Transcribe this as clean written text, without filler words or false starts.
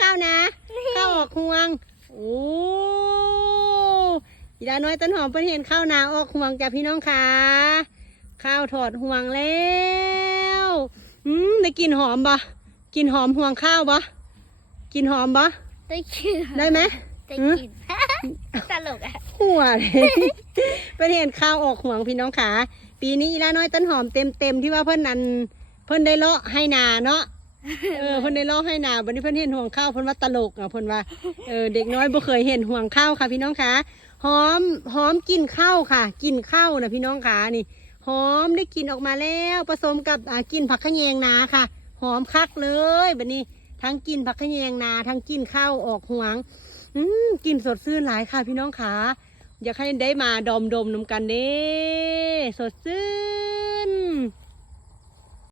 ข้าวนะข้าวออกห่วงโอ้อีดาน้อยต้นหอมเพิ่นเห็นข้าวนาออกห่วงจ้ะพี่น้องค่ะข้าวถอดห่วงแล้วได้กลิ่นหอมบ่กลิ่นหอมห่วงข้าวบ่กลิ่นหอมบ่ได้กินได้ไหมได้กินตลกอ่ะหัวเลยเพิ่นเห็นข้าวออกห่วงพี่น้องค่ะปีนี้อีดาน้อยต้นหอมเต็มที่ว่าเพิ่นนั้นเพิ่นได้เลาะให้นาเนาะเพิ่นได้เลาะให้นาวันนี้เพิ่นเห็นห่วงข้าวเพิ่นว่าตลกอ่ะเพิ่นว่าเด็กน้อยบ่เคยเห็นห่วงข้าวค่ะพี่น้องค่ะหอมกินข้าวค่ะกินข้าวนะพี่น้องค่ะนี่หอมได้กินออกมาแล้วผสมกับกินผักขะแยงนาค่ะหอมคักเลยแบบนี้ทั้งกินผักขะแยงนาทั้งกินข้าวออกห่วงกินสดชื่นหลายค่ะพี่น้องค่ะอยากให้ได้มาดมน้ำกันเด้สดชื่